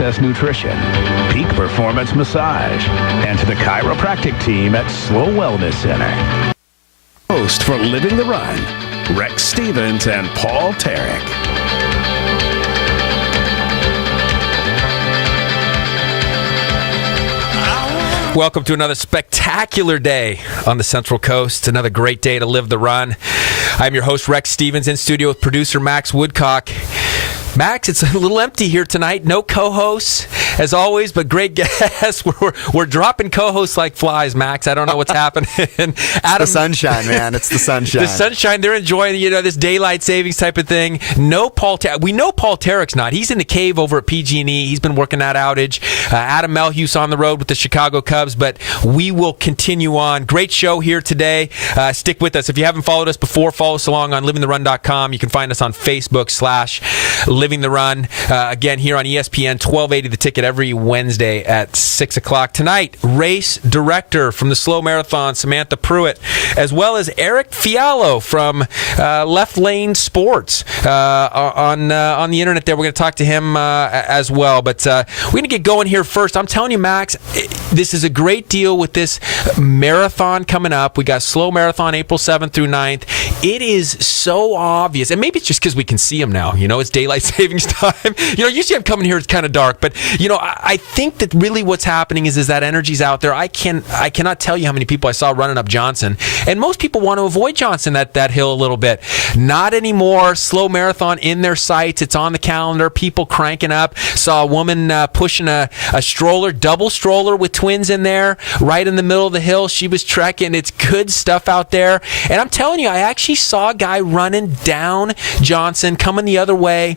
Access Nutrition, Peak Performance Massage, and to the chiropractic team at Slow Wellness Center. Host for Living the Run, Rex Stevens and Paul Tarek. Welcome to another spectacular day on the Central Coast. Another great day to live the run. I'm your host, Rex Stevens, in studio with producer Max Woodcock. Max, it's a little empty here tonight. No co-hosts, as always, but great guests. We're dropping co-hosts like flies, Max. I don't know what's happening. Adam, the sunshine, man. It's the sunshine. The sunshine. They're enjoying, this daylight savings type of thing. No Paul. We know Paul Tarek's not. He's in the cave over at PG&E. He's been working that outage. Adam Melhuse on the road with the Chicago Cubs, but we will continue on. Great show here today. Stick with us. If you haven't followed us before, follow us along on livingtherun.com. You can find us on Facebook /Living the Run. Again, here on ESPN 1280 The Ticket every Wednesday at 6 o'clock. Tonight, race director from the Slow Marathon, Samantha Pruitt, as well as Eric Fiallo from Left Lane Sports on the internet there. We're going to talk to him as well. But we're going to get going here first. I'm telling you, Max, this is a great deal with this marathon coming up. We got Slow Marathon April 7th through 9th. It is so obvious, and maybe it's just because we can see them now. It's daylight savings time. Usually I'm coming here, it's kind of dark, but I think that really what's happening is that energy's out there. I cannot tell you how many people I saw running up Johnson, and most people want to avoid Johnson that hill a little bit. Not anymore. Slow Marathon in their sights. It's on the calendar. People cranking up. Saw a woman pushing a stroller, double stroller with twins in there, right in the middle of the hill. She was trekking. It's good stuff out there. And I'm telling you, I actually saw a guy running down Johnson, coming the other way,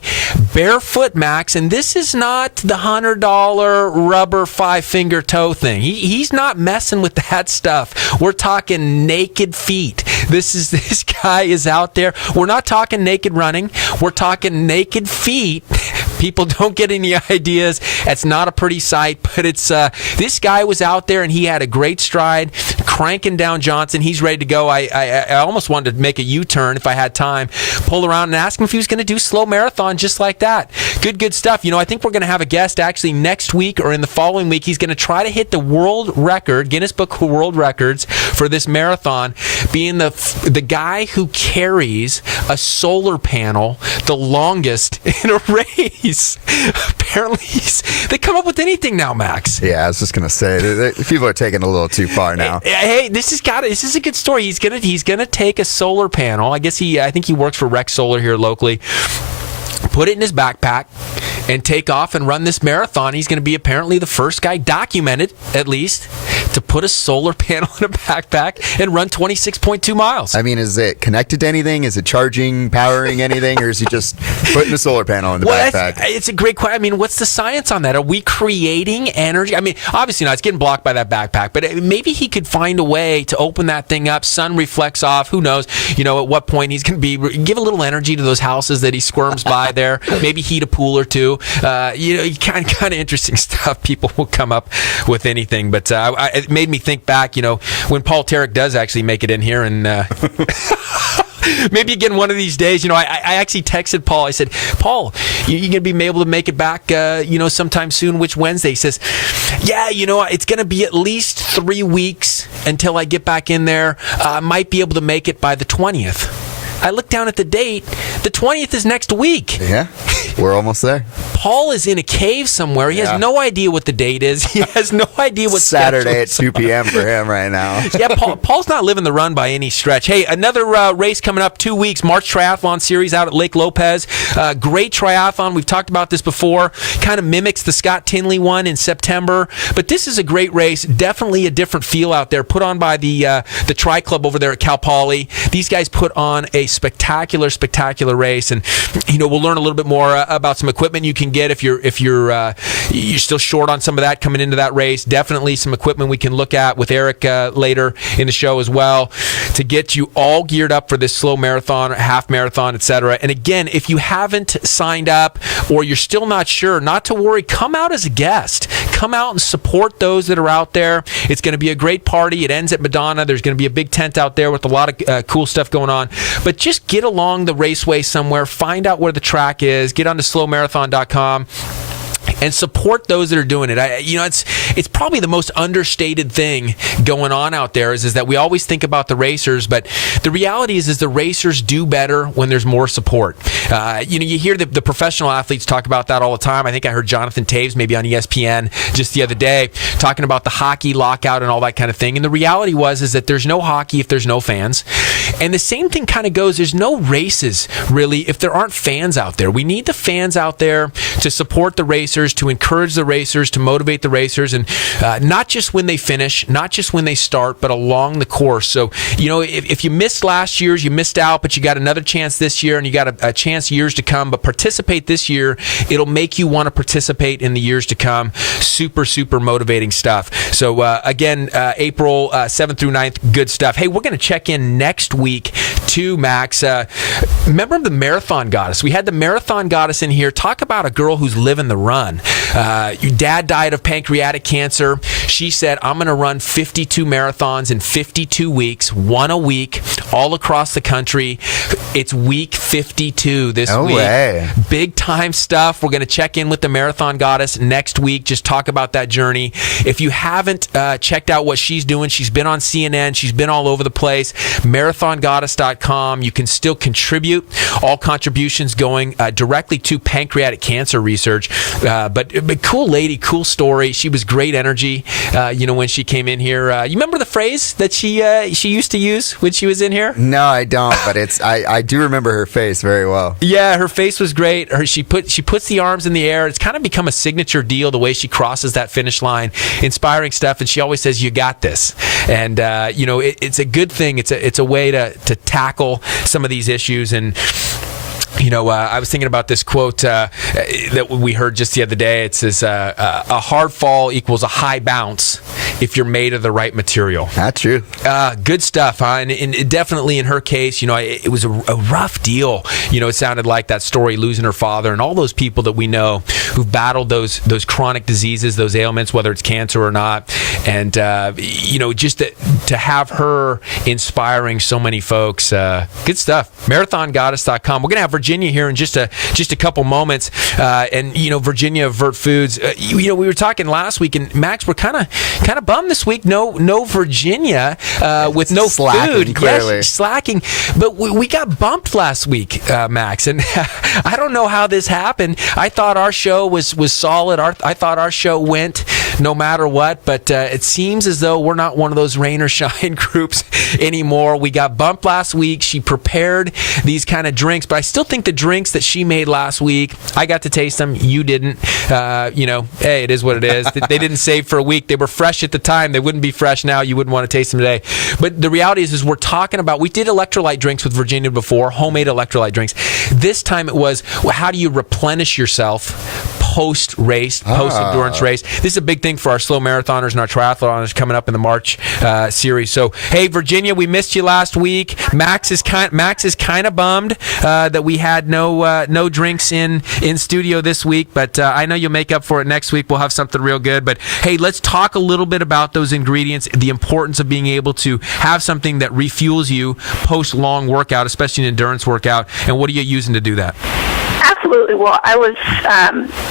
barefoot, Max, and this is not the $100 rubber 5-finger toe thing. He's not messing with that stuff. We're talking naked feet. This guy is out there. We're not talking naked running. We're talking naked feet. People don't get any ideas. It's not a pretty sight, but it's this guy was out there and he had a great stride, cranking down Johnson. He's ready to go. I almost wanted to make a U-turn if I had time, pull around and ask him if he was going to do Slow Marathon just like that. Good stuff. I think we're going to have a guest actually next week or in the following week. He's going to try to hit the world record, Guinness Book of World Records for this marathon, being the guy who carries a solar panel the longest in a race. Apparently, they come up with anything now, Max. Yeah, I was just going to say, people are taking it a little too far now. Hey, this is a good story. He's gonna take a solar panel. I think he works for Rex Solar here locally. Put it in his backpack and take off and run this marathon. He's going to be apparently the first guy, documented at least, to put a solar panel in a backpack and run 26.2 miles. I mean, is it connected to anything? Is it charging, powering anything? Or is he just putting a solar panel in the backpack? It's a great question. I mean, what's the science on that? Are we creating energy? I mean, obviously not. It's getting blocked by that backpack. But maybe he could find a way to open that thing up. Sun reflects off. Who knows? At what point he's going to give a little energy to those houses that he squirms by there. Maybe heat a pool or two. Kind of interesting stuff. People will come up with anything. But it made me think back, when Paul Tarek does actually make it in here and... Maybe again one of these days. I actually texted Paul. I said, Paul, you going to be able to make it back, sometime soon? Which Wednesday? He says, yeah, it's going to be at least 3 weeks until I get back in there. I might be able to make it by the 20th. I look down at the date. The 20th is next week. Yeah, we're almost there. Paul is in a cave somewhere. He has no idea what the date is. He has no idea what Saturday at 2 p.m. for him right now. Yeah, Paul's not living the run by any stretch. Hey, another race coming up, 2 weeks, March Triathlon Series out at Lake Lopez. Great triathlon. We've talked about this before. Kind of mimics the Scott Tinley one in September. But this is a great race. Definitely a different feel out there. Put on by the Tri Club over there at Cal Poly. These guys put on a spectacular race, and we'll learn a little bit more about some equipment you can get if you're still short on some of that coming into that race. Definitely some equipment we can look at with Eric later in the show as well to get you all geared up for this slow marathon, half marathon, etc. And again, if you haven't signed up or you're still not sure, not to worry. Come out as a guest. Come out and support those that are out there. It's going to be a great party. It ends at Madonna. There's going to be a big tent out there with a lot of cool stuff going on. But just get along the raceway somewhere. Find out where the track is. Get onto slowmarathon.com. and support those that are doing it. It's probably the most understated thing going on out there is that we always think about the racers, but the reality is the racers do better when there's more support. You hear the professional athletes talk about that all the time. I think I heard Jonathan Taves maybe on ESPN just the other day talking about the hockey lockout and all that kind of thing. And the reality is that there's no hockey if there's no fans. And the same thing kind of goes, there's no races really if there aren't fans out there. We need the fans out there to support the racers, to encourage the racers, to motivate the racers, and not just when they finish, not just when they start, but along the course. So, if you missed last year's, you missed out, but you got another chance this year, and you got a chance years to come, but participate this year. It'll make you want to participate in the years to come. Super, super motivating stuff. So, again, April 7th through 9th, good stuff. Hey, we're going to check in next week, too, Max. Remember the Marathon Goddess? We had the Marathon Goddess in here. Talk about a girl who's living the run. Your dad died of pancreatic cancer. She said, I'm going to run 52 marathons in 52 weeks, one a week, all across the country. It's week 52 this week. No way. Big time stuff. We're going to check in with the Marathon Goddess next week. Just talk about that journey. If you haven't checked out what she's doing, she's been on CNN. She's been all over the place. MarathonGoddess.com. You can still contribute. All contributions going directly to pancreatic cancer research. But cool lady, cool story. She was great energy, when she came in here. You remember the phrase that she used to use when she was in here? No, I don't, but I do remember her face very well. Yeah, her face was great. She puts the arms in the air. It's kind of become a signature deal, the way she crosses that finish line. Inspiring stuff, and she always says, you got this. And, it's a good thing. It's a way to tackle some of these issues. And I was thinking about this quote that we heard just the other day. It says, a hard fall equals a high bounce if you're made of the right material. That's true. Good stuff, huh? And definitely in her case, it was a rough deal. It sounded like that story, losing her father, and all those people that we know who've battled those chronic diseases, those ailments, whether it's cancer or not. And, just to have her inspiring so many folks. Good stuff. MarathonGoddess.com. We're going to have Virginia here in just a couple moments, and Virginia of Vert Foods. We were talking last week, and Max, we're kind of bummed this week. No Virginia with no slacking, food. Clearly. Yes, slacking. But we got bumped last week, Max, and I don't know how this happened. I thought our show was solid. I thought our show went no matter what, but it seems as though we're not one of those rain or shine groups anymore. We got bumped last week. She prepared these kind of drinks, but I still think the drinks that she made last week, I got to taste them. You didn't. Hey, it is what it is. They didn't save for a week. They were fresh at the time. They wouldn't be fresh now. You wouldn't want to taste them today. But the reality is we're talking about, we did electrolyte drinks with Virginia before, homemade electrolyte drinks. This time it was, how do you replenish yourself post-race, post-endurance race? This is a big thing for our slow marathoners and our triathloners coming up in the March series. So, hey, Virginia, we missed you last week. Max is kind of bummed that we had no drinks in studio this week, but I know you'll make up for it next week. We'll have something real good. But, hey, let's talk a little bit about those ingredients, the importance of being able to have something that refuels you post-long workout, especially an endurance workout, and what are you using to do that? Absolutely. Well, I was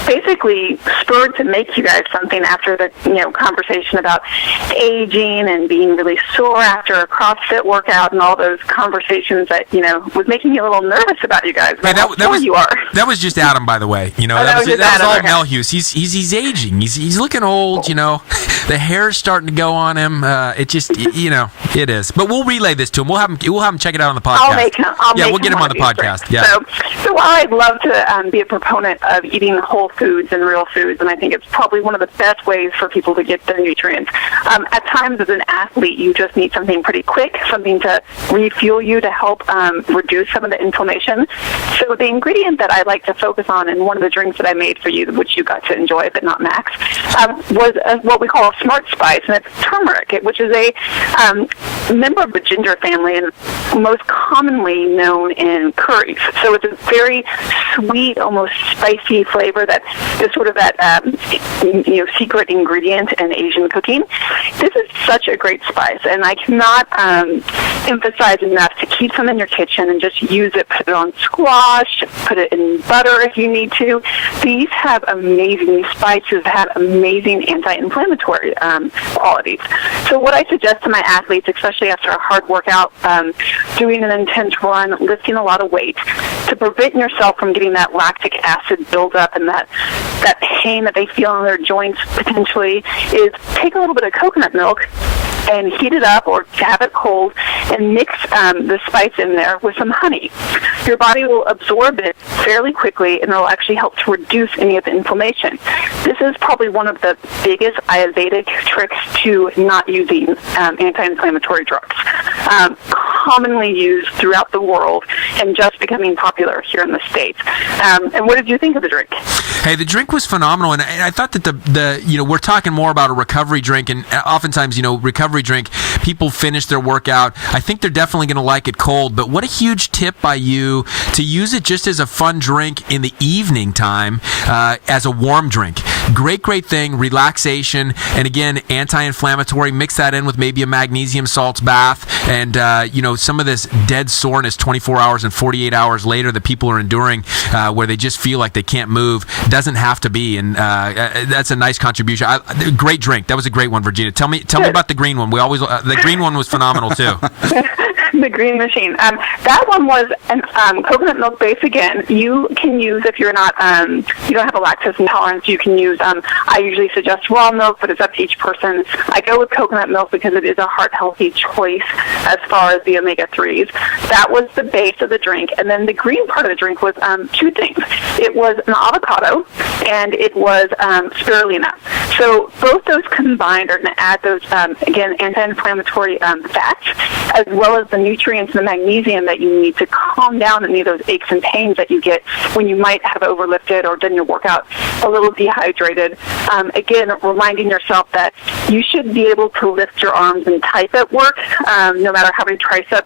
basically spurred to make you guys something after the conversation about aging and being really sore after a CrossFit workout and all those conversations that was making me a little nervous about you guys. Hey, that was just Adam, by the way. That was all Melhuse. He's aging. He's looking old. The hair's starting to go on him. It just it is. But we'll relay this to him. We'll have him check it out on the podcast. We'll get him on the podcast. Yeah. So while I'd love to be a proponent of eating whole foods and real foods, and I think it's probably one of the best ways for people to get their nutrients. At times as an athlete, you just need something pretty quick, something to refuel you to help reduce some of the inflammation. So the ingredient that I like to focus on in one of the drinks that I made for you, which you got to enjoy but not Max, was what we call a smart spice, and it's turmeric, which is a member of the ginger family and most commonly known in curries. So it's a very sweet, almost spicy flavor that is sort of that secret ingredient in Asian cooking. This is such a great spice, and I cannot emphasize enough to keep some in your kitchen and just use it. Put it on squash, put it in butter if you need to. These have these spices have amazing anti-inflammatory qualities. So what I suggest to my athletes, especially after a hard workout, doing an intense run, lifting a lot of weight, to prevent yourself from getting that lactic acid buildup and that pain that they feel in their joints potentially, is take a little bit of coconut milk and heat it up or have it cold and mix the spice in there with some honey. Your body will absorb it fairly quickly, and it will actually help to reduce any of the inflammation. This is probably one of the biggest Ayurvedic tricks to not using anti-inflammatory drugs. Commonly used throughout the world and just becoming popular here in the States. And what did you think of the drink? Hey, the drink was phenomenal, and I thought that we're talking more about a recovery drink, and oftentimes, recovery drink, people finish their workout. I think they're definitely going to like it cold, but what a huge tip by you to use it just as a fun drink in the evening time as a warm drink. Great thing, relaxation, and again, anti-inflammatory. Mix that in with maybe a magnesium salts bath, and some of this dead soreness 24 hours and 48 hours later that people are enduring, where they just feel like they can't move, doesn't have to be, and that's a nice contribution. Great drink. That was a great one, Virginia. Tell me about the green one. The green one was phenomenal too. The green machine. That one was coconut milk base again. You can use, if you're not, you don't have a lactose intolerance, you can use, I usually suggest raw milk, but it's up to each person. I go with coconut milk because it is a heart-healthy choice as far as the omega-3s. That was the base of the drink. And then the green part of the drink was two things. It was an avocado, and it was spirulina. So both those combined are going to add those, again, anti-inflammatory fats, as well as the nutrients and the magnesium that you need to calm down any of those aches and pains that you get when you might have overlifted or done your workout a little dehydrated. Again, reminding yourself that you should be able to lift your arms and type at work, no matter how many tricep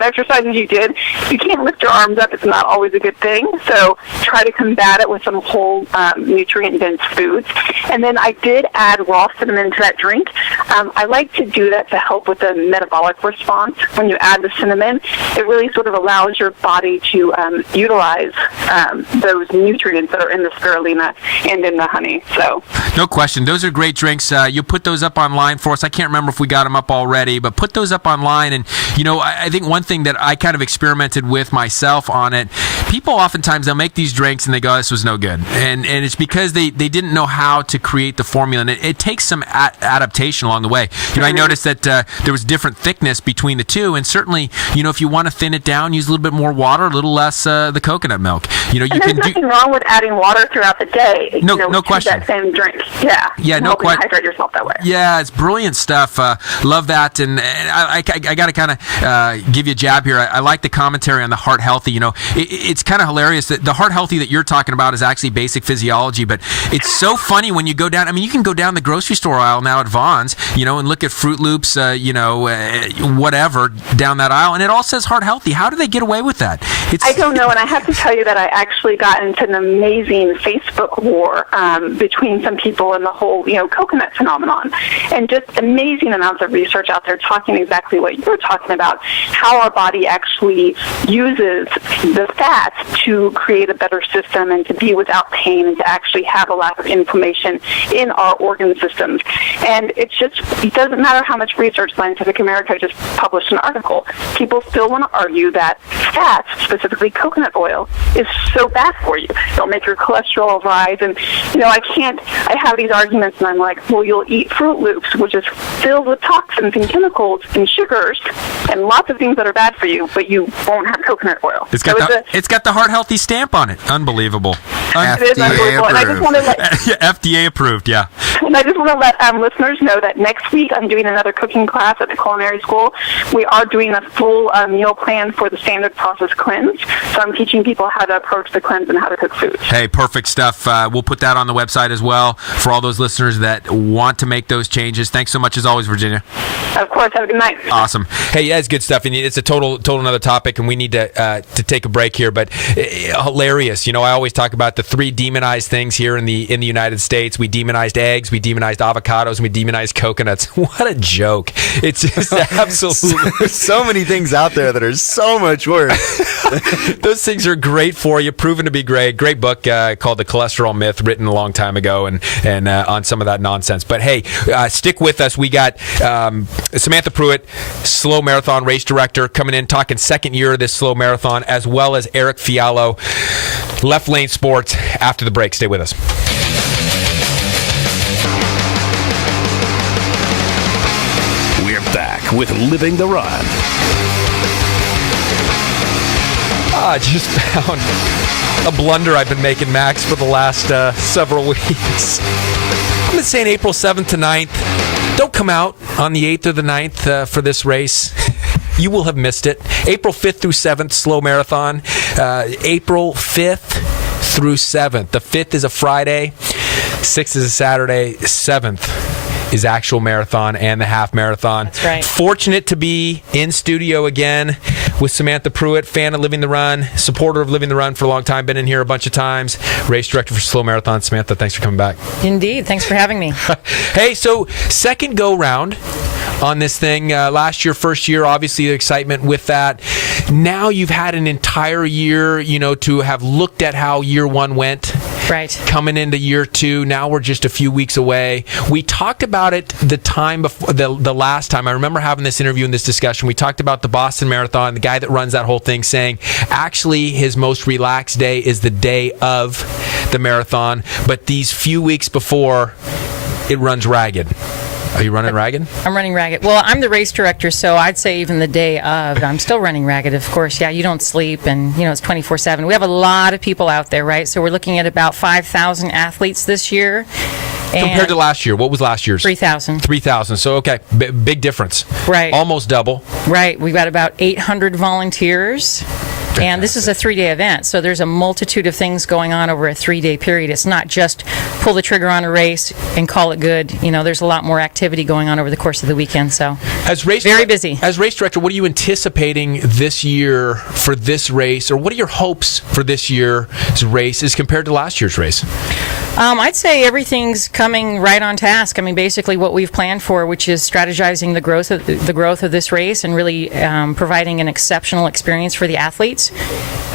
exercises you did. You can't lift your arms up. It's not always a good thing. So try to combat it with some whole nutrient-dense foods. And then I did add raw cinnamon to that drink. I like to do that to help with the metabolic response. When you add the cinnamon, it really sort of allows your body to utilize those nutrients that are in the spirulina and in the honey. So, no question. Those are great drinks. You put those up online for us. I can't remember if we got them up already, but put those up online. And, I think one thing that I kind of experimented with myself on it, people oftentimes, they'll make these drinks and they go, this was no good. And it's because they didn't know how to create the formula. And it takes some adaptation along the way. I noticed that there was different thickness between the two. And certainly, if you want to thin it down, use a little bit more water, a little less the coconut milk. There's nothing wrong with adding water throughout the day. No question. That same drink. Yeah. No question. Hydrate yourself that way. Yeah, it's brilliant stuff. Love that. And I got to kind of give you a jab here. I like the commentary on the heart healthy. It's kind of hilarious that the heart healthy that you're talking about is actually basic physiology, but it's so funny when you go down. I mean, you can go down the grocery store aisle now at Vons, and look at Fruit Loops, whatever down that aisle, and it all says heart healthy. How do they get away with that? I don't know, and I have to tell you that I actually got into an amazing Facebook war between some people and the whole, coconut phenomenon, and just amazing amounts of research out there talking exactly what you were talking about, how our body actually uses the fats to create a better system and to be without pain and to actually have a lack of inflammation in our organ systems. And it doesn't matter how much research Scientific America just published an article. People still want to argue that fats, specifically coconut oil, is so bad for you. It'll make your cholesterol rise. And, I have these arguments and I'm like, well, you'll eat Fruit Loops, which is filled with toxins and chemicals and sugars and lots of things that are bad for you, but you won't have coconut oil. It's got the heart healthy stamp on it. Unbelievable. It is unbelievable. And I just wanted FDA approved, yeah. And I just want to let listeners know that next week I'm doing another cooking class at the culinary school. We are doing a full meal plan for the standard process cleanse. So I'm teaching people how to approach the cleanse and how to cook foods. Hey, perfect stuff. We'll put that on the website as well for all those listeners that want to make those changes. Thanks so much as always, Virginia. Of course. Have a good night. Awesome. Hey, yeah, it's good stuff. And it's a total another topic, and we need to take a break here. But hilarious. You know, I always talk about the three demonized things here in the United States. We demonized eggs, we demonized avocados, and we demonized coconuts. What a joke. It's just absolutely... There's so many things out there that are so much worse. Those things are great for you, proven to be great. Great book called The Cholesterol Myth, written a long time ago, and on some of that nonsense. But hey, stick with us. We got Samantha Pruitt, slow marathon race director, coming in talking second year of this slow marathon, as well as Eric Fiallo, Left Lane Sports, after the break. Stay with us. We're back with Living the Run. I just found a blunder I've been making, Max, for the last several weeks. I've been saying April 7th to 9th. Don't come out on the 8th or the 9th for this race. You will have missed it. April 5th through 7th, slow marathon. April 5th through 7th. The 5th is a Friday. 6th is a Saturday. 7th is actual marathon and the half marathon. That's right. Fortunate to be in studio again with Samantha Pruitt, fan of Living the Run, supporter of Living the Run for a long time, been in here a bunch of times, race director for slow marathon. Samantha, thanks for coming back. Indeed. Thanks for having me. Hey, so second go round on this thing. Last year, first year, obviously the excitement with that. Now you've had an entire year, to have looked at how year one went. Right. Coming into year two, now we're just a few weeks away. We talked about it the time before, the last time. I remember having this interview and this discussion. We talked about the Boston Marathon, the guy that runs that whole thing saying actually his most relaxed day is the day of the marathon, but these few weeks before, it runs ragged. Are you running ragged? I'm running ragged. Well, I'm the race director, so I'd say even the day of, I'm still running ragged, of course. Yeah, you don't sleep, and, it's 24/7. We have a lot of people out there, right? So we're looking at about 5,000 athletes this year. Compared to last year, what was last year's? 3,000. 3,000. So, okay, big difference. Right. Almost double. Right. We've got about 800 volunteers. And this is a 3-day event, so there's a multitude of things going on over a 3-day period. It's not just pull the trigger on a race and call it good. There's a lot more activity going on over the course of the weekend, so very busy. As race director, what are you anticipating this year for this race, or what are your hopes for this year's race as compared to last year's race? I'd say everything's coming right on task. I mean, basically what we've planned for, which is strategizing the growth of this race and really providing an exceptional experience for the athletes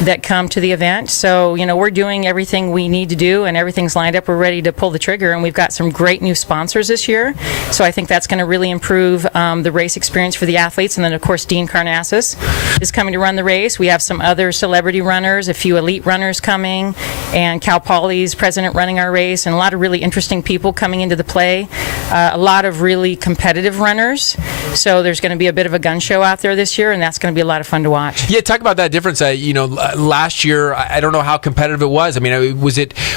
that come to the event. So, we're doing everything we need to do, and everything's lined up. We're ready to pull the trigger, and we've got some great new sponsors this year. So I think that's going to really improve the race experience for the athletes. And then, of course, Dean Karnassus is coming to run the race. We have some other celebrity runners, a few elite runners coming, and Cal Poly's president running our race, and a lot of really interesting people coming into the play. A lot of really competitive runners. So there's going to be a bit of a gun show out there this year, and that's going to be a lot of fun to watch. Yeah, talk about that difference. Last year, I don't know how competitive it was. I mean,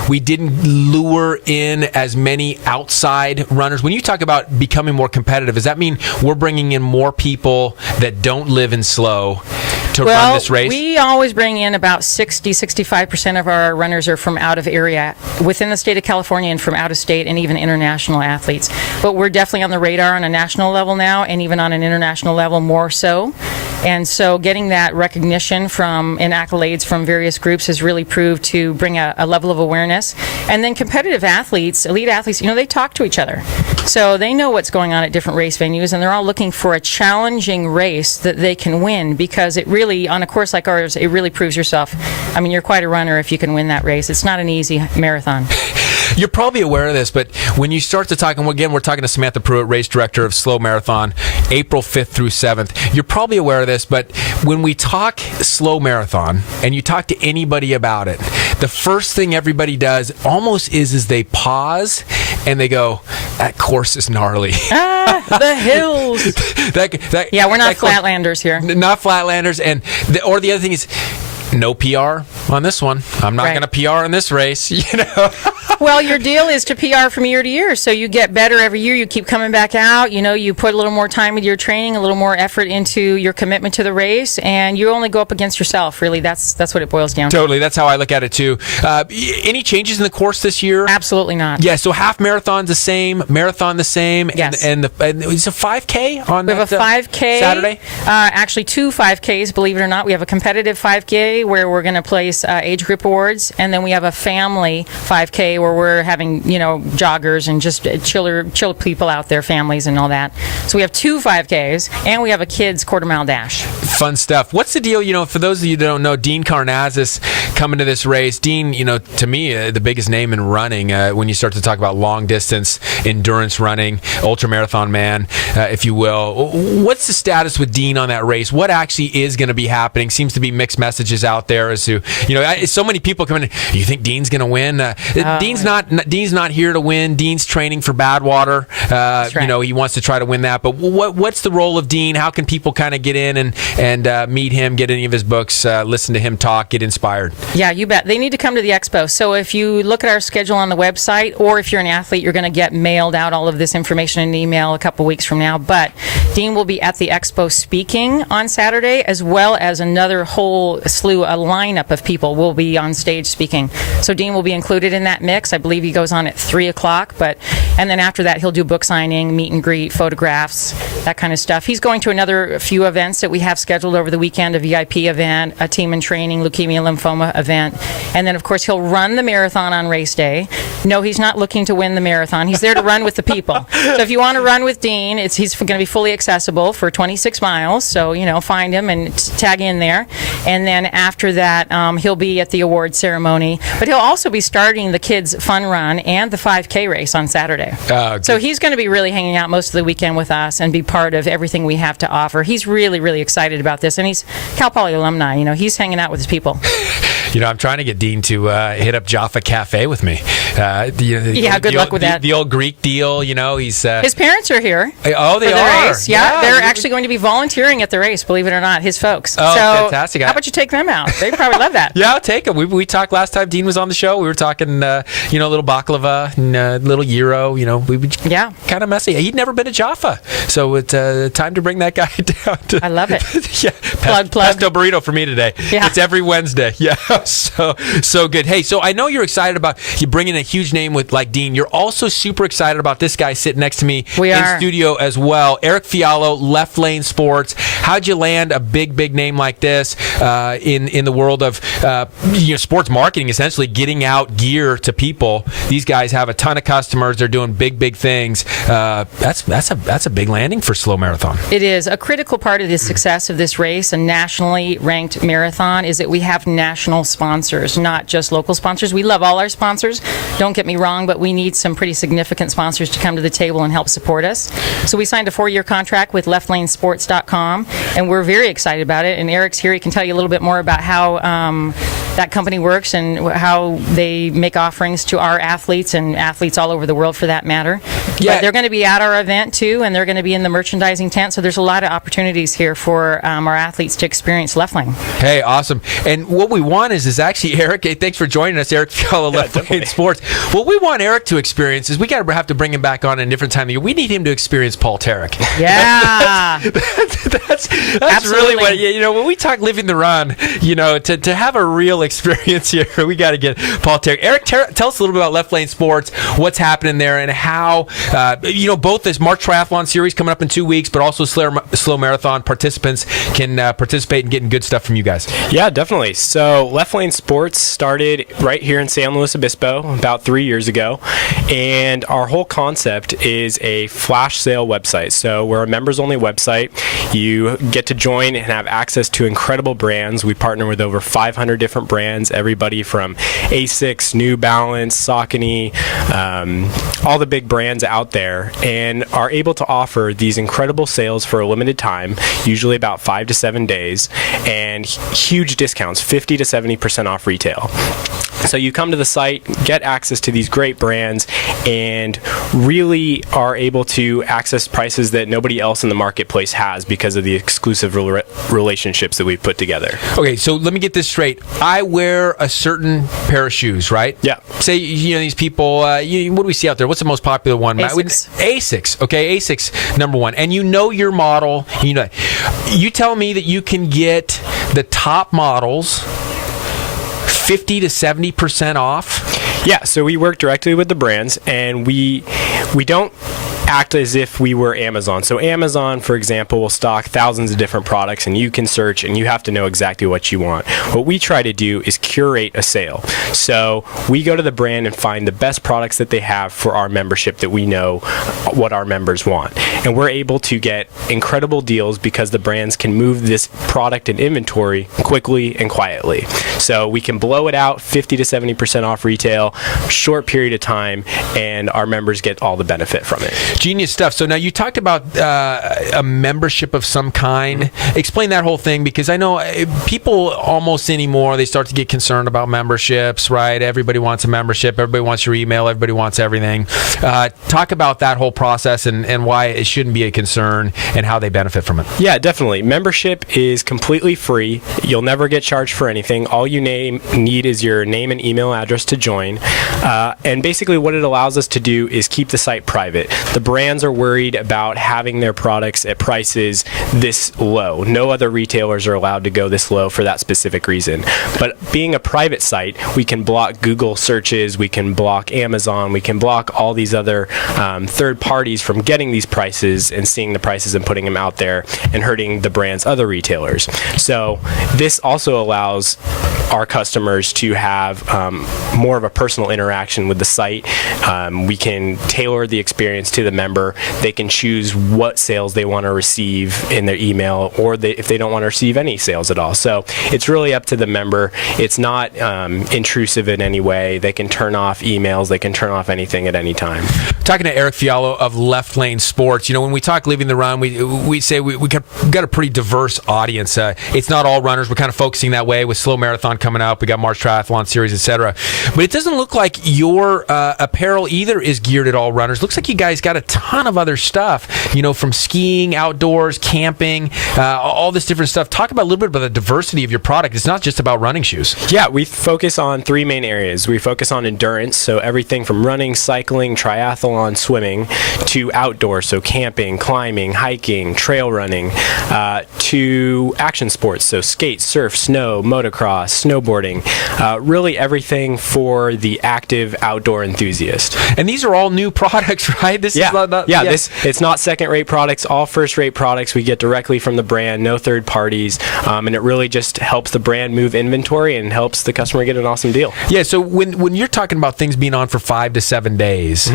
we didn't lure in as many outside runners? When you talk about becoming more competitive, does that mean we're bringing in more people that don't live in slow to run this race? We always bring in about 65% of our runners are from out of area within the state of California and from out of state, and even international athletes. But we're definitely on the radar on a national level now, and even on an international level more so. And so getting that recognition and accolades from various groups has really proved to bring a level of awareness. And then competitive athletes, elite athletes, they talk to each other. So they know what's going on at different race venues, and they're all looking for a challenging race that they can win, because it really, on a course like ours, it really proves yourself. I mean, you're quite a runner if you can win that race. It's not an easy marathon. You're probably aware of this, but when you start to talk, and again, we're talking to Samantha Pruitt, race director of Slow Marathon, April 5th through 7th. You're probably aware of this, but when we talk slow marathon, and you talk to anybody about it, the first thing everybody does almost is they pause and they go, that course is gnarly. The hills. Yeah, we're not Flatlanders here. Not Flatlanders. Or the other thing is, No PR on this one. I'm not Right. going to PR in this race, you know. Well, your deal is to PR from year to year, so you get better every year. You keep coming back out. You know, you put a little more time with your training, a little more effort into your commitment to the race, and you only go up against yourself. Really, that's what it boils down to. Totally. That's how I look at it, too. Any changes in the course this year? Absolutely not. Yeah, so half marathon's the same, marathon the same, Yes. and it's a 5K on We have a 5K. Saturday? Actually, 2 5Ks, believe it or not. We have a competitive 5K where we're going to place age group awards, and then we have a family 5K where we're having, joggers and just chill people out there, families and all that. So we have 2 5Ks, and we have a kids quarter-mile dash. Fun stuff. What's the deal? For those of you that don't know, Dean Karnazes coming to this race. Dean, to me, the biggest name in running when you start to talk about long-distance endurance running, ultramarathon man, if you will. What's the status with Dean on that race? What actually is going to be happening? Seems to be mixed messages out there as to, so many people come in. You think Dean's going to win? Dean's not here to win. Dean's training for Badwater. That's right. He wants to try to win that. But what's the role of Dean? How can people kind of get in and meet him, get any of his books, listen to him talk, get inspired? Yeah, you bet. They need to come to the expo. So if you look at our schedule on the website, or if you're an athlete, you're going to get mailed out all of this information in an email a couple weeks from now. But Dean will be at the expo speaking on Saturday, as well as another whole slew, a lineup of people will be on stage speaking. So Dean will be included in that mix. I believe he goes on at 3 o'clock, and then after that he'll do book signing, meet and greet, photographs, that kind of stuff. He's going to another few events that we have scheduled over the weekend, a VIP event, a team in training, leukemia lymphoma event, and then of course he'll run the marathon on race day. No, he's not looking to win the marathon. He's there to run with the people. So if you want to run with Dean, he's going to be fully accessible for 26 miles. So, find him and tag in there. And then after that, he'll be at the award ceremony. But he'll also be starting the kids' fun run and the 5K race on Saturday. So he's going to be really hanging out most of the weekend with us and be part of everything we have to offer. He's really, really excited about this. And he's Cal Poly alumni. He's hanging out with his people. I'm trying to get Dean to hit up Jaffa Cafe with me. Good luck with that. The old Greek deal, he's... his parents are here. Oh, they for the are? Race. Yeah, they're actually going to be volunteering at the race, believe it or not, his folks. Oh, so fantastic. How about you take them out? They probably love that. Yeah, I'll take them. We talked last time Dean was on the show. We were talking, a little baklava and a little gyro. We would kind of messy. He'd never been to Jaffa. So it's time to bring that guy down. I love it. Yeah, plug. Pesto burrito for me today. Yeah. It's every Wednesday. Yeah, so good. Hey, so I know you're excited about you bringing a huge name like Dean. You're also super excited about this guy sitting next to me in studio as well. Eric Fiallo, Left Lane Sports. How'd you land a big name like this in the world of sports marketing, essentially getting out gear to people? These guys have a ton of customers. They're doing big things. That's a big landing for Slow Marathon. It is. A critical part of the success of this race, a nationally ranked marathon, is that we have national sponsors, not just local sponsors. We love all our sponsors, don't get me wrong, but we need some pretty significant sponsors to come to the table and help support us. So we signed a 4-year contract with leftlanesports.com, and we're very excited about it. And Eric's here. He can tell you a little bit more about how that company works and how they make offerings to our athletes and athletes all over the world for that matter. Yeah. But they're going to be at our event too, and they're going to be in the merchandising tent. So there's a lot of opportunities here for our athletes to experience Left Lane. Hey, awesome. And what we want is actually Eric. Hey, thanks for joining us, Eric Fiallo, Left Lane Sports. What we want Eric to experience is we got to have to bring him back on a different time of year. We need him to experience Paul Tarek. Yeah. That's really what, when we talk living the run, to have a real experience here, we got to get Paul Tarek. Eric, tell us a little bit about Left Lane Sports, what's happening there, and how, both this March Triathlon Series coming up in 2 weeks, but also Slow Marathon participants can participate in getting good stuff from you guys. Yeah, definitely. So Left Lane Sports started right here in San Luis Obispo about 3 years ago, and our whole concept is a flash sale website. So we're a members-only website. You get to join and have access to incredible brands. We partner with over 500 different brands, everybody from Asics, New Balance, Saucony, all the big brands out there, and are able to offer these incredible sales for a limited time, usually about 5 to 7 days, and huge discounts, 50 to 70% off retail. So you come to the site, get access to these great brands, and really are able to access prices that nobody else in the marketplace has because of the exclusive relationships that we've put together. Okay, so let me get this straight. I wear a certain pair of shoes, right? Yeah. Say, these people, what do we see out there? What's the most popular one? Asics. Asics. Okay, Asics, number one. And your model. You tell me that you can get the top models 50 to 70% off? Yeah, so we work directly with the brands, and we don't act as if we were Amazon. So Amazon, for example, will stock thousands of different products, and you can search and you have to know exactly what you want. What we try to do is curate a sale. So we go to the brand and find the best products that they have for our membership that we know what our members want. And we're able to get incredible deals because the brands can move this product and inventory quickly and quietly. So we can blow it out 50 to 70% off retail, short period of time, and our members get all the benefit from it. Genius stuff. So now you talked about a membership of some kind. Explain that whole thing, because I know people almost anymore, they start to get concerned about memberships, right? Everybody wants a membership. Everybody wants your email. Everybody wants everything. Talk about that whole process and why it shouldn't be a concern and how they benefit from it. Yeah, definitely. Membership is completely free. You'll never get charged for anything. All you need is your name and email address to join. And basically what it allows us to do is keep the site private. The brands are worried about having their products at prices this low. No other retailers are allowed to go this low for that specific reason. But being a private site, we can block Google searches, we can block Amazon, we can block all these other third parties from getting these prices and seeing the prices and putting them out there and hurting the brand's other retailers. So this also allows our customers to have more of a personal interaction with the site. We can tailor the experience to the member. They can choose what sales they want to receive in their email, or if they don't want to receive any sales at all. So it's really up to the member. It's not intrusive in any way. They can turn off emails. They can turn off anything at any time. Talking to Eric Fiallo of Left Lane Sports, when we talk Living the Run, we say we got a pretty diverse audience. It's not all runners. We're kind of focusing that way with Slow Marathon coming up. We got March Triathlon Series, etc. But it doesn't look like your apparel either is geared at all runners. Looks like you guys got a ton of other stuff, from skiing, outdoors, camping, all this different stuff. Talk about a little bit about the diversity of your product. It's not just about running shoes. Yeah, we focus on three main areas. We focus on endurance, so everything from running, cycling, triathlon, swimming, to outdoors, so camping, climbing, hiking, trail running, to action sports, so skate, surf, snow, motocross, snowboarding, really everything for the active outdoor enthusiast. And these are all new products, right? It's not second-rate products, all first-rate products we get directly from the brand, no third parties, and it really just helps the brand move inventory and helps the customer get an awesome deal. Yeah, so when you're talking about things being on for 5 to 7 days,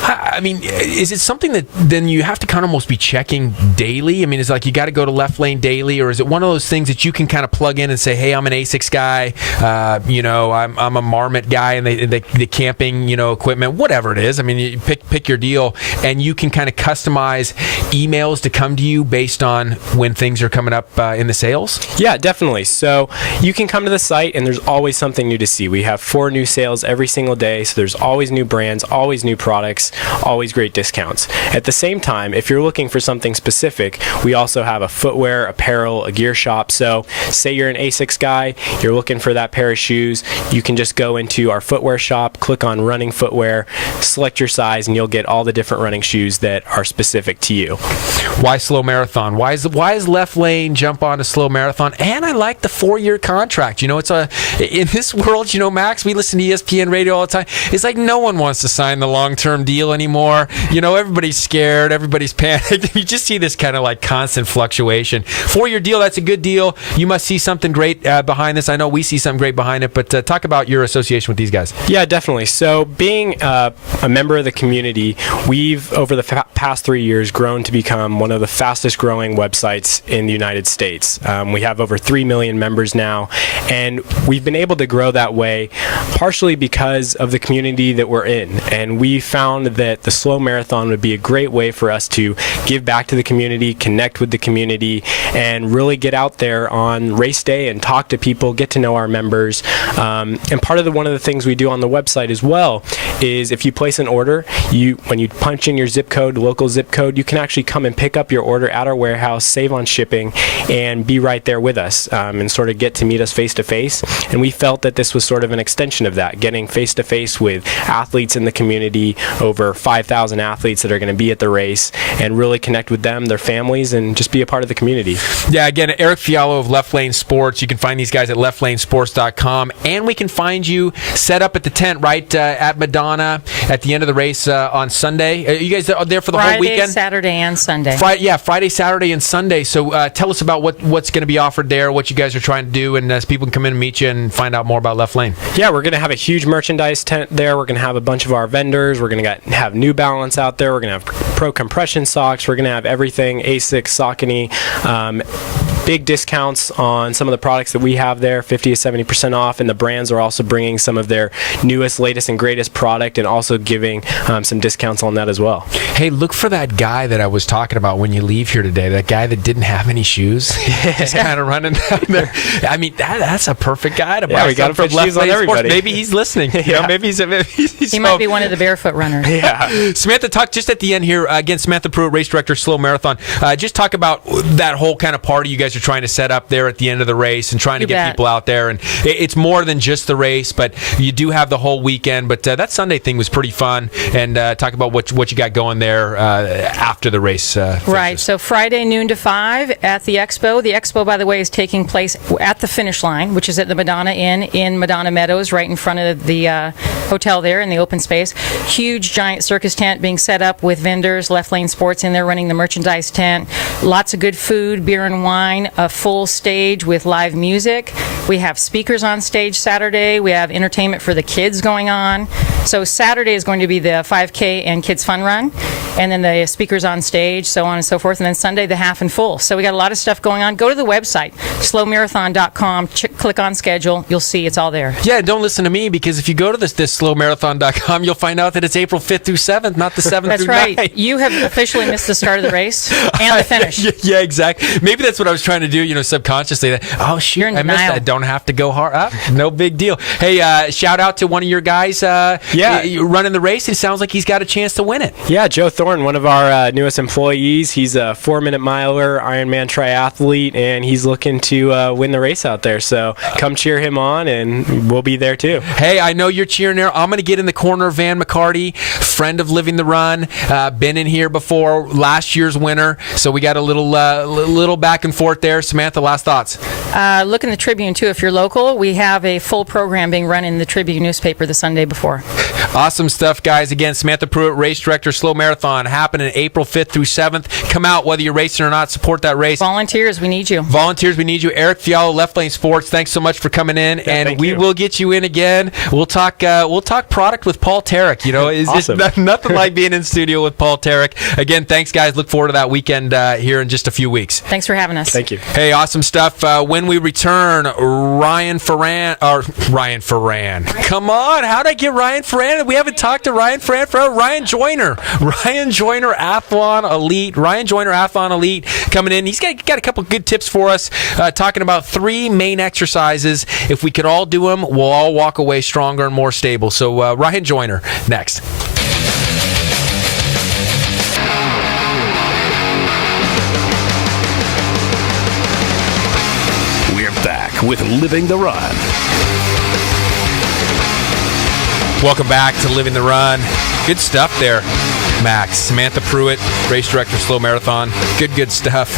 I mean, is it something that then you have to kind of almost be checking daily? I mean, is it like you got to go to Left Lane daily, or is it one of those things that you can kind of plug in and say, hey, I'm an Asics guy, I'm a Marmot guy, and the camping, equipment, whatever it is. I mean, you pick your deal, and you can kind of customize emails to come to you based on when things are coming up in the sales? Yeah, definitely. So you can come to the site, and there's always something new to see. We have 4 new sales every single day, so there's always new brands, always new products, always great discounts. At the same time, if you're looking for something specific, we also have a footwear, apparel, a gear shop. So say you're an Asics guy, you're looking for that pair of shoes, you can just go into our footwear shop, click on running footwear, select your size, and you'll get all the different running shoes that are specific to you. Why Slow Marathon? Why is Left Lane jump on to Slow Marathon? And I like the 4-year contract. It's in this world, Max, we listen to ESPN radio all the time. It's like no one wants to sign the long-term deal anymore. Everybody's scared, everybody's panicked. You just see this kind of like constant fluctuation. 4-year deal, that's a good deal. You must see something great behind this. I know we see something great behind it, but talk about your association with these guys. Yeah, definitely. So being a member of the community, we've, over the past 3 years, grown to become one of the fastest growing websites in the United States. We have over 3 million members now, and we've been able to grow that way partially because of the community that we're in. And we found that that the slow marathon would be a great way for us to give back to the community, connect with the community, and really get out there on race day and talk to people, get to know our members. And part of one of the things we do on the website as well is if you place an order, when you punch in your zip code, local zip code, you can actually come and pick up your order at our warehouse, save on shipping, and be right there with us, and sort of get to meet us face to face. And we felt that this was sort of an extension of that, getting face to face with athletes in the community, over 5,000 athletes that are going to be at the race, and really connect with them, their families, and just be a part of the community. Yeah, again, Eric Fiallo of Left Lane Sports. You can find these guys at leftlanesports.com, and we can find you set up at the tent right at Madonna at the end of the race on Sunday. Are you guys there for the whole weekend? Friday, Saturday, and Sunday. Friday, Saturday, and Sunday. So tell us about what's going to be offered there, what you guys are trying to do, and as people can come in and meet you and find out more about Left Lane. Yeah, we're going to have a huge merchandise tent there. We're going to have a bunch of our vendors. We're going to have New Balance out there. We're going to have Pro Compression socks. We're going to have everything, Asics, Saucony. Big discounts on some of the products that we have there, 50 to 70% off, and the brands are also bringing some of their newest, latest, and greatest product, and also giving some discounts on that as well. Hey, look for that guy that I was talking about when you leave here today, that guy that didn't have any shoes. Just kind of running down there. I mean, that's a perfect guy to buy. Yeah, we got to put shoes on everybody. Maybe he's listening. You know, maybe he's he might be one of the barefoot runners. Yeah. Samantha, talk just at the end here, again, Samantha Pruitt, race director, Slow Marathon. Just talk about that whole kind of party you guys are trying to set up there at the end of the race and trying to get people out there. And it's more than just the race, but you do have the whole weekend. But that Sunday thing was pretty fun. And talk about what you got going there after the race. Right. So Friday noon to 5 at the Expo. The Expo, by the way, is taking place at the finish line, which is at the Madonna Inn in Madonna Meadows, right in front of the hotel there in the open space. Huge, giant circus tent being set up with vendors, Left Lane Sports in there running the merchandise tent. Lots of good food, beer and wine, a full stage with live music. We have speakers on stage Saturday. We have entertainment for the kids going on. So Saturday is going to be the 5K and Kids Fun Run, and then the speakers on stage, so on and so forth. And then Sunday, the half and full. So we got a lot of stuff going on. Go to the website, slowmarathon.com, click on schedule. You'll see it's all there. Yeah, don't listen to me, because if you go to this slowmarathon.com, you'll find out that it's April 5th through 7th, not the 7th That's through right. 9th. You have officially missed the start of the race and the finish. Yeah, exactly. Maybe that's what I was trying to do, subconsciously. Oh, shoot, You're in I missed denial. that. Don't have to go hard. No big deal. Hey, shout out to one of your guys running the race. It sounds like he's got a chance to win it. Yeah, Joe Thorne, one of our newest employees. He's a 4-minute miler, Ironman triathlete, and he's looking to win the race out there. So come cheer him on, and we'll be there too. Hey, I know you're cheering there. I'm going to get in the corner of Van McCarty, friend of Living the Run, been in here before, last year's winner. So we got a little back and forth there. Samantha, last thoughts? Look in the Tribune, too. If you're local, we have a full program being run in the Tribune newspaper the Sunday before. Awesome stuff, guys. Again, Samantha Pruitt, race director, Slow Marathon, happening April 5th through 7th. Come out, whether you're racing or not. Support that race. Volunteers, we need you. Volunteers, we need you. Eric Fiallo, Left Lane Sports, thanks so much for coming in, and we will get you in again. We'll talk product with Paul Tarek. It's awesome. just nothing like being in studio with Paul Tarek. Again, thanks, guys. Look forward to that weekend here in just a few weeks. Thanks for having us. Thank you. Hey, awesome stuff. When we return, Ryan Ferran. Come on, how'd I get Ryan Ferran? We haven't talked to Ryan Ferran for Ryan Joyner, Athlon Elite. Ryan Joyner, Athlon Elite, coming in. He's got a couple good tips for us, talking about 3 main exercises. If we could all do them, we'll all walk away stronger and more stable. So Ryan Joyner, next. We're back with Living the Run. Welcome back to Living the Run. Good stuff there, Max. Samantha Pruitt, race director, Slow Marathon. Good stuff.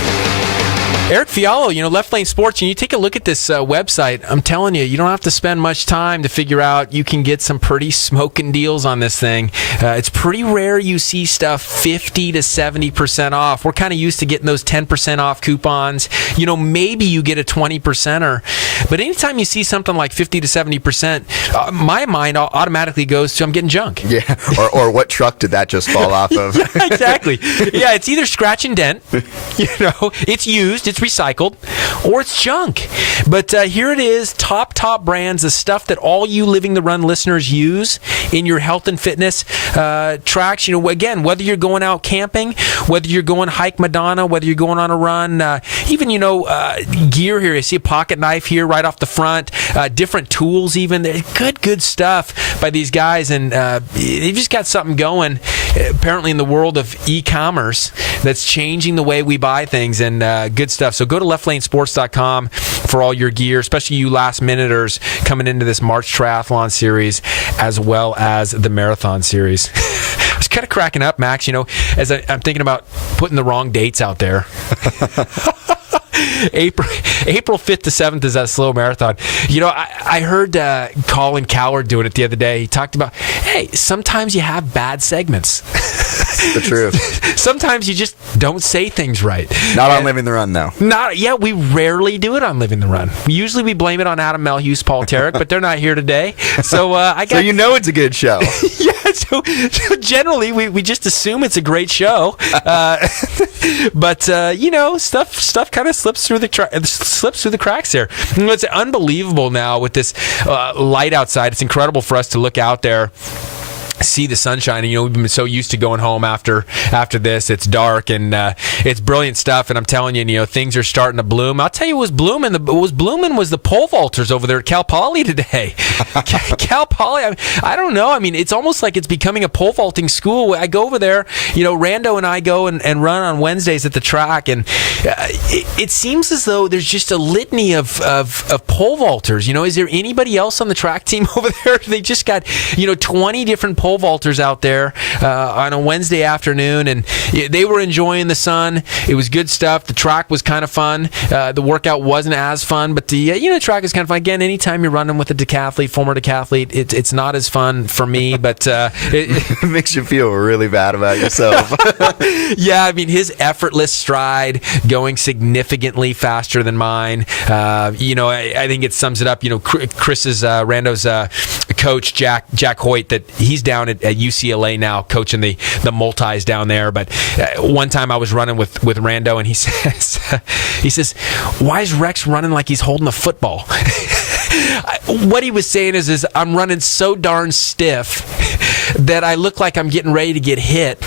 Eric Fiallo, Left Lane Sports, and you take a look at this website, I'm telling you, you don't have to spend much time to figure out you can get some pretty smoking deals on this thing. It's pretty rare you see stuff 50 to 70% off. We're kind of used to getting those 10% off coupons. Maybe you get a 20%er, but anytime you see something like 50 to 70%, my mind automatically goes to I'm getting junk. Yeah, or what truck did that just fall off of? Yeah, exactly. Yeah, it's either scratch and dent, it's used, it's recycled or it's junk. But here it is, top brands, the stuff that all you Living the Run listeners use in your health and fitness tracks. Again, whether you're going out camping, whether you're going hike Madonna, whether you're going on a run, even, gear here. You see a pocket knife here right off the front, different tools even. Good stuff by these guys, and they've just got something going, apparently, in the world of e-commerce that's changing the way we buy things, and good stuff. So go to leftlanesports.com for all your gear, especially you last minuters coming into this March Triathlon Series as well as the Marathon Series. I was kind of cracking up, Max, as I'm thinking about putting the wrong dates out there. April 5th to 7th is that slow marathon. I heard Colin Coward doing it the other day. He talked about, hey, sometimes you have bad segments. The truth. Sometimes you just don't say things right. Not on Living the Run, though. We rarely do it on Living the Run. Usually we blame it on Adam Melhuse, Paul Tarek, but they're not here today. So So it's a good show. Yeah, so generally we just assume it's a great show. But stuff kind of slips through the cracks there. It's unbelievable now with this light outside. It's incredible for us to look out there, see the sunshine, and we've been so used to going home after this. It's dark, and it's brilliant stuff, and I'm telling you, things are starting to bloom. I'll tell you what was blooming was the pole vaulters over there at Cal Poly today. Cal Poly, I don't know, it's almost like it's becoming a pole vaulting school. I go over there, Rando and I go and run on Wednesdays at the track, and it seems as though there's just a litany of pole vaulters. Is there anybody else on the track team over there? They just got 20 different pole vaulters out there on a Wednesday afternoon, and they were enjoying the sun. It was good stuff. The track was kind of fun. The workout wasn't as fun, but the track is kind of fun. Again, anytime you're running with a decathlete, former decathlete, it's not as fun for me, but it makes you feel really bad about yourself. Yeah, his effortless stride going significantly faster than mine. I think it sums it up. Chris's Rando's coach Jack Hoyt, that he's down at UCLA now coaching the multis down there. But one time I was running with Rando, and he says, why is Rex running like he's holding a football? What he was saying is I'm running so darn stiff that I look like I'm getting ready to get hit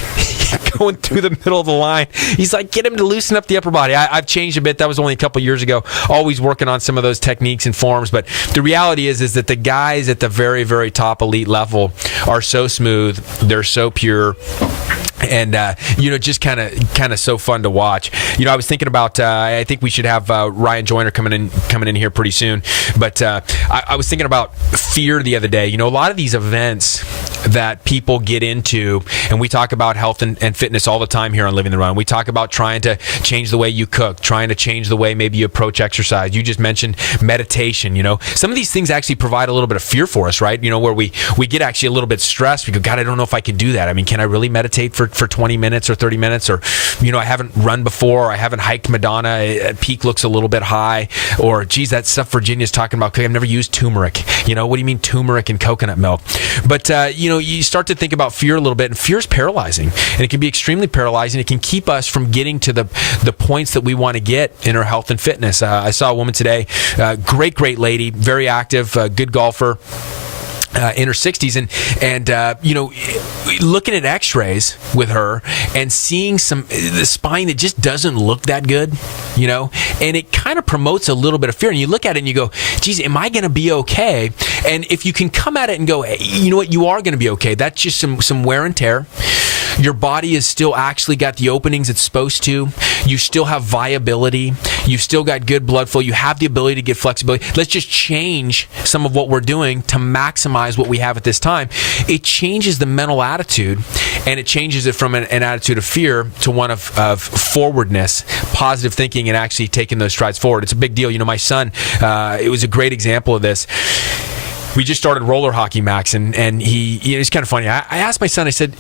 going through the middle of the line. He's like, get him to loosen up the upper body. I've changed a bit. That was only a couple years ago. Always working on some of those techniques and forms. But the reality is that the guys at the very, very top elite level are so smooth. They're so pure. And just kind of so fun to watch. I was thinking about. I think we should have Ryan Joyner coming in here pretty soon. But I was thinking about fear the other day. A lot of these events that people get into, and we talk about health and fitness all the time here on Living the Run. We talk about trying to change the way you cook, trying to change the way maybe you approach exercise. You just mentioned meditation. Some of these things actually provide a little bit of fear for us, right? Where we get actually a little bit stressed. We go, God, I don't know if I can do that. Can I really meditate for 20 minutes or 30 minutes? Or, I haven't run before, or I haven't hiked Madonna. Peak looks a little bit high. Or, geez, that stuff Virginia's talking about. I've never used turmeric. What do you mean turmeric and coconut milk? But, you start to think about fear a little bit, and fear is paralyzing. And it can be extremely paralyzing. It can keep us from getting to the points that we want to get in our health and fitness. I saw a woman today, great lady, very active, good golfer. In her 60s, and looking at x-rays with her and seeing the spine that just doesn't look that good, and it kind of promotes a little bit of fear. And you look at it and you go, geez, am I going to be okay? And if you can come at it and go, hey, you know what, you are going to be okay. That's just some wear and tear. Your body has still actually got the openings it's supposed to. You still have viability. You've still got good blood flow. You have the ability to get flexibility. Let's just change some of what we're doing to maximize what we have at this time. It changes the mental attitude, and it changes it from an attitude of fear to one of forwardness, positive thinking, and actually taking those strides forward. It's a big deal. My son, it was a great example of this. We just started roller hockey, Max, and he, it's kind of funny. I asked my son, I said,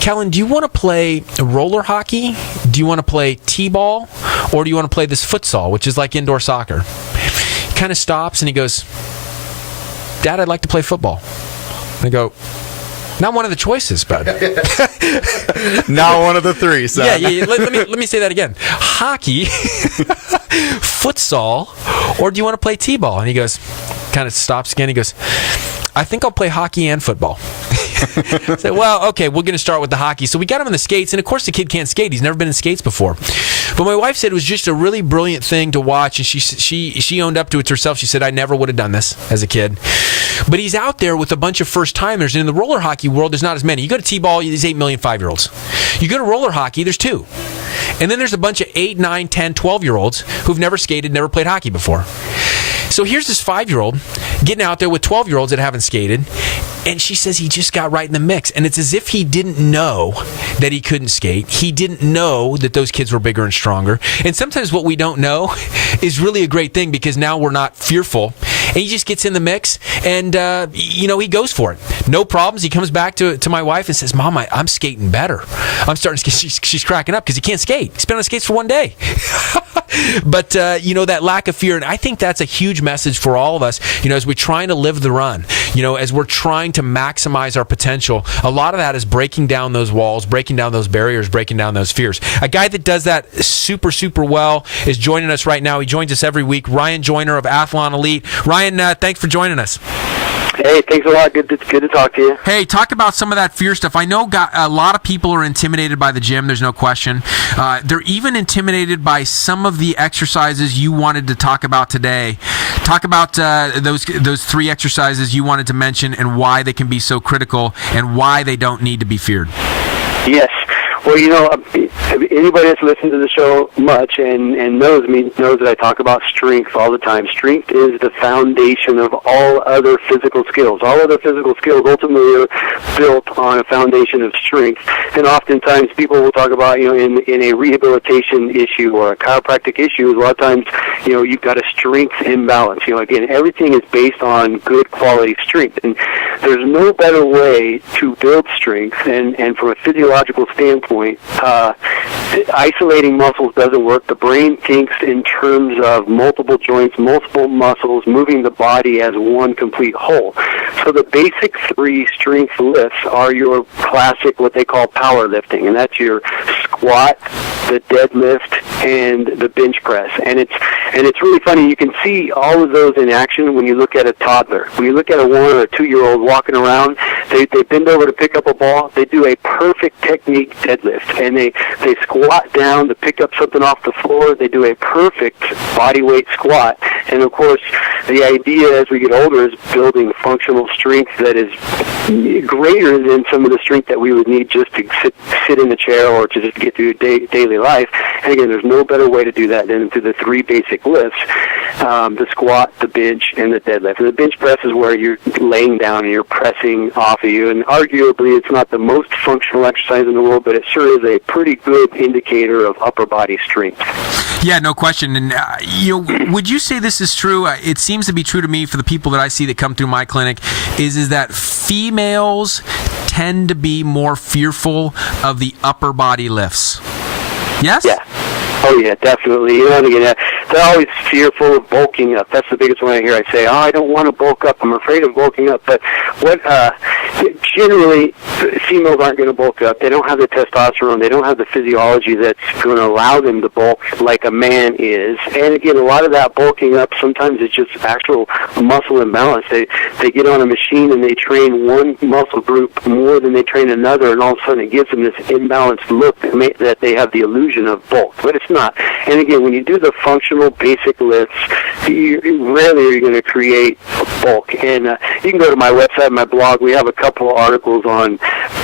Kellen, do you want to play roller hockey? Do you want to play t-ball? Or do you want to play this futsal, which is like indoor soccer? He kind of stops and he goes, Dad, I'd like to play football. And I go, Not one of the choices, bud. Not one of the three, son. Yeah. Let me say that again. Hockey, futsal, or do you want to play t-ball? And he goes, kind of stops again. He goes, I think I'll play hockey and football. I said, well, okay, we're going to start with the hockey. So we got him on the skates, and of course the kid can't skate. He's never been in skates before. But my wife said it was just a really brilliant thing to watch, and she owned up to it herself. She said, I never would have done this as a kid. But he's out there with a bunch of first-timers, and in the roller hockey world, there's not as many. You go to t-ball, there's 8 million 5-year-olds. You go to roller hockey, there's 2. And then there's a bunch of 8, 9, 10, 12-year-olds who've never skated, never played hockey before. So here's this 5-year-old getting out there with 12-year-olds that haven't skated, and she says he just got right in the mix. And it's as if he didn't know that he couldn't skate. He didn't know that those kids were bigger and stronger. And sometimes what we don't know is really a great thing, because now we're not fearful. And he just gets in the mix, and, he goes for it. No problems. He comes back to my wife and says, Mom, I'm skating better. I'm starting to skate. She's cracking up because he can't skate. He's been on skates for one day. But, that lack of fear, and I think that's a huge message for all of us, as we're trying to live the run, as we're trying to maximize our potential. A lot of that is breaking down those walls, breaking down those barriers, breaking down those fears. A guy that does that super, super well is joining us right now. He joins us every week, Ryan Joyner of Athlon Elite. Ryan, thanks for joining us. Hey, thanks a lot. Good to talk to you. Hey, talk about some of that fear stuff. I know a lot of people are intimidated by the gym. There's no question. They're even intimidated by some of the exercises you wanted to talk about today. Talk about those 3 exercises you wanted to mention and why they can be so critical and why they don't need to be feared. Yes. Well, anybody that's listened to the show much and knows me knows that I talk about strength all the time. Strength is the foundation of all other physical skills. All other physical skills ultimately are built on a foundation of strength. And oftentimes people will talk about, in a rehabilitation issue or a chiropractic issue, a lot of times, you've got a strength imbalance. Again, everything is based on good quality strength. And there's no better way to build strength and from a physiological standpoint, isolating muscles doesn't work. The brain thinks in terms of multiple joints, multiple muscles, moving the body as one complete whole. So the basic 3 strength lifts are your classic, what they call powerlifting, and that's your squat, the deadlift, and the bench press. And it's really funny. You can see all of those in action when you look at a toddler. When you look at a 1 or 2-year-old walking around, they bend over to pick up a ball. They do a perfect technique deadlift, and they squat down to pick up something off the floor. They do a perfect body weight squat. And of course, the idea as we get older is building functional strength that is greater than some of the strength that we would need just to sit in the chair or to just get through daily life. And again, there's no better way to do that than through the 3 basic lifts, the squat, the bench, and the deadlift. And the bench press is where you're laying down and you're pressing off of you. And arguably, it's not the most functional exercise in the world, but it sure is a pretty good indicator of upper body strength. Yeah, no question. And would you say this is true? It seems to be true to me for the people that I see that come through my clinic, is that females tend to be more fearful of the upper body lifts. Yes? Yeah. Oh, yeah, definitely. And again, they're always fearful of bulking up. That's the biggest one I hear. I say, I don't want to bulk up. I'm afraid of bulking up. But generally, females aren't going to bulk up. They don't have the testosterone. They don't have the physiology that's going to allow them to bulk like a man is. And again, a lot of that bulking up sometimes is just actual muscle imbalance. They get on a machine and they train one muscle group more than they train another, and all of a sudden it gives them this imbalanced look that they have the illusion of bulk. But it's not. And again, when you do the functional basic lifts, rarely are you going to create bulk. And you can go to my website, my blog. We have a couple of articles on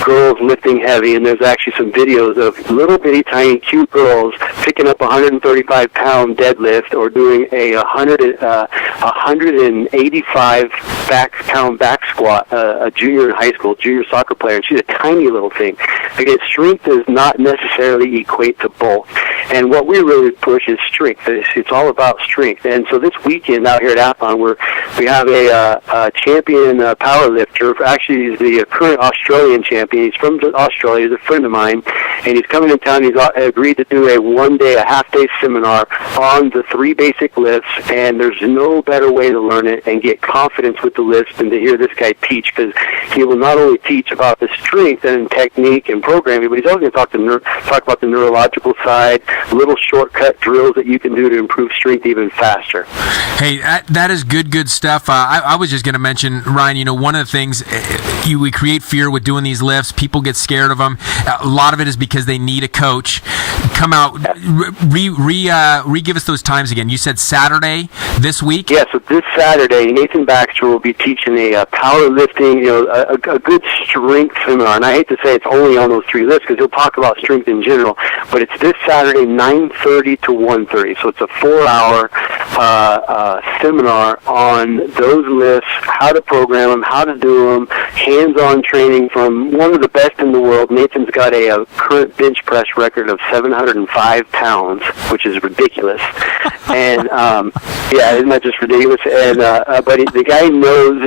girls lifting heavy, and there's actually some videos of little bitty tiny cute girls picking up a 135-pound deadlift or doing a 185-pound back squat, a junior in high school, junior soccer player, and she's a tiny little thing. Again, strength does not necessarily equate to bulk. And what we really push is strength. It's all about strength. And so this weekend out here at Athlon, we have a champion power lifter. Actually, he's the current Australian champion. He's from Australia. He's a friend of mine, and he's coming in town. He's agreed to do a half-day seminar on the 3 basic lifts, and there's no better way to learn it and get confidence with the lifts than to hear this guy teach, because he will not only teach about the strength and technique and programming, but he's also going to talk about the neurological side, little shortcut drills that you can do to improve strength even faster. Hey, that is good stuff. I was just going to mention, Ryan, one of the things, we create fear with doing these lifts. People get scared of them. A lot of it is because they need a coach. Come out, give us those times again. You said Saturday this week? Yeah, so this Saturday, Nathan Baxter will be teaching a powerlifting, a good strength seminar. And I hate to say it's only on those 3 lifts because he'll talk about strength in general, but it's this Saturday, 9:30 to 1:30. So it's a 4-hour seminar on those lifts, how to program them, how to do them, hands-on training from one of the best in the world. Nathan's got a current bench press record of 705 pounds, which is ridiculous. And isn't that just ridiculous? And but the guy knows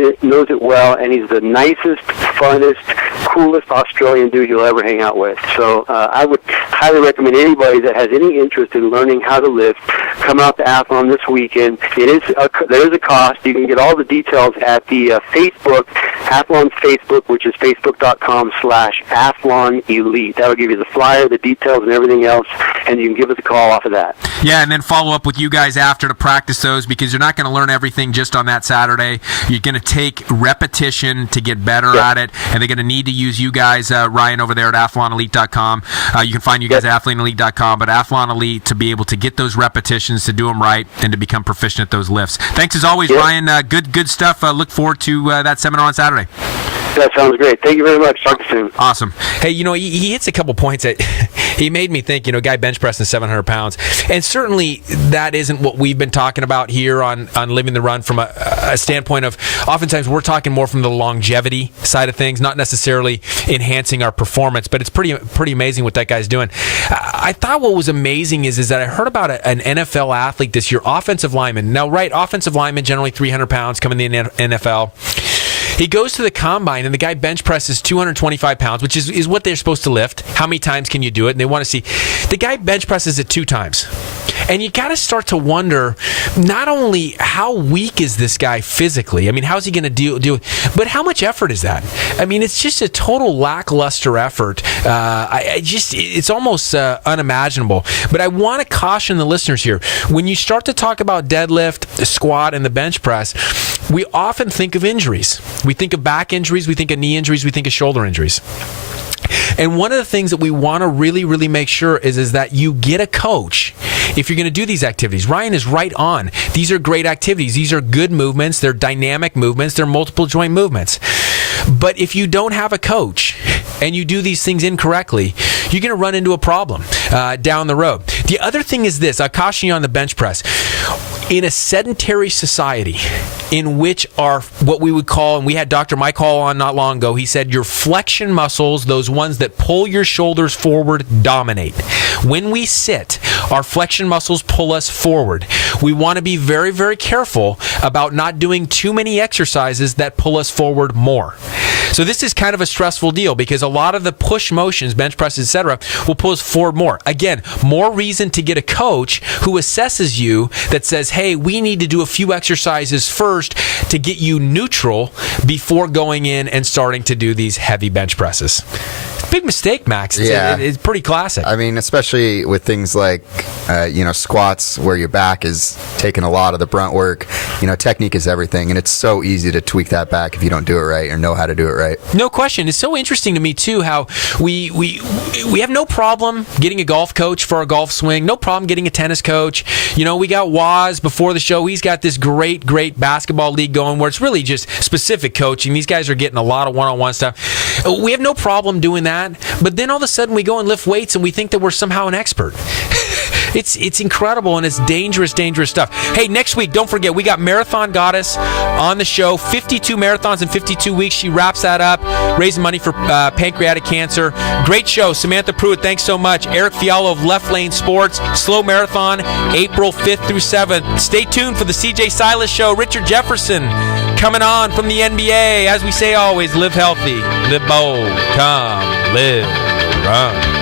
it well, and he's the nicest, funnest, coolest Australian dude you'll ever hang out with. So I would highly recommend anybody that has any interest in learning how to lift, come out to Athlon this weekend. There is a cost. You can get all the details at the Facebook, Athlon's Facebook, which is facebook.com/Athlon Elite. That'll give you the flyer, the details, and everything else, and you can give us a call off of that. Yeah, and then follow up with you guys after to practice those, because you're not going to learn everything just on that Saturday. You're going to take repetition to get better at it, and they're going to need to use you guys, Ryan, over there at athlonelite.com. You can find you guys at athlonelite.com, but Athlon Elite to be able to get those repetitions, to do them right, and to become proficient at those lifts. Thanks as always, Ryan. Good stuff. Look forward to that seminar on Saturday. That sounds great. Thank you very much. Talk to you soon. Awesome. Hey, he hits a couple points that he made me think, guy bench pressing 700 pounds. And certainly that isn't what we've been talking about here on Living the Run from a standpoint of, oftentimes we're talking more from the longevity side of things, not necessarily enhancing our performance, but it's pretty amazing what that guy's doing. I thought what was amazing is that I heard about an NFL athlete this year, offensive lineman. Now, right, offensive lineman, generally 300 pounds, coming in the NFL. He goes to the combine, and the guy bench presses 225 pounds, which is what they're supposed to lift. How many times can you do it? And they want to see. The guy bench presses it 2 times. And you got to start to wonder, not only how weak is this guy physically, how's he going to do it, but how much effort is that? It's just a total lackluster effort. It's almost unimaginable. But I want to caution the listeners here. When you start to talk about deadlift, the squat, and the bench press, we often think of injuries. We think of back injuries, we think of knee injuries, we think of shoulder injuries. And one of the things that we want to really, really make sure is that you get a coach if you're going to do these activities. Ryan is right on. These are great activities. These are good movements. They're dynamic movements. They're multiple joint movements. But if you don't have a coach and you do these things incorrectly, you're going to run into a problem down the road. The other thing is this. I'll caution you on the bench press. In a sedentary society in which are what we would call, and we had Dr. Mike Hall on not long ago, he said your flexion muscles, those ones that pull your shoulders forward, dominate. When we sit, our flexion muscles pull us forward. We want to be very, very careful about not doing too many exercises that pull us forward more. So this is kind of a stressful deal because a lot of the push motions, bench presses, etc., will pull us forward more. Again, more reason to get a coach who assesses you that says, hey, we need to do a few exercises first to get you neutral before going in and starting to do these heavy bench presses. Big mistake, Max. It's pretty classic. Especially with things like, squats where your back is taking a lot of the brunt work. Technique is everything, and it's so easy to tweak that back if you don't do it right or know how to do it right. No question. It's so interesting to me, too, how we have no problem getting a golf coach for our golf swing, no problem getting a tennis coach. We got Waz before the show. He's got this great basketball league going where it's really just specific coaching. These guys are getting a lot of one-on-one stuff. We have no problem doing that. But then all of a sudden we go and lift weights and we think that we're somehow an expert. It's incredible, and it's dangerous stuff. Hey, next week, don't forget, we got Marathon Goddess on the show. 52 marathons in 52 weeks. She wraps that up, raising money for pancreatic cancer. Great show. Samantha Pruitt, thanks so much. Eric Fiallo of Left Lane Sports. Slow Marathon, April 5th through 7th. Stay tuned for the CJ Silas Show. Richard Jefferson coming on from the NBA. As we say always, live healthy, live bold, come, live, run.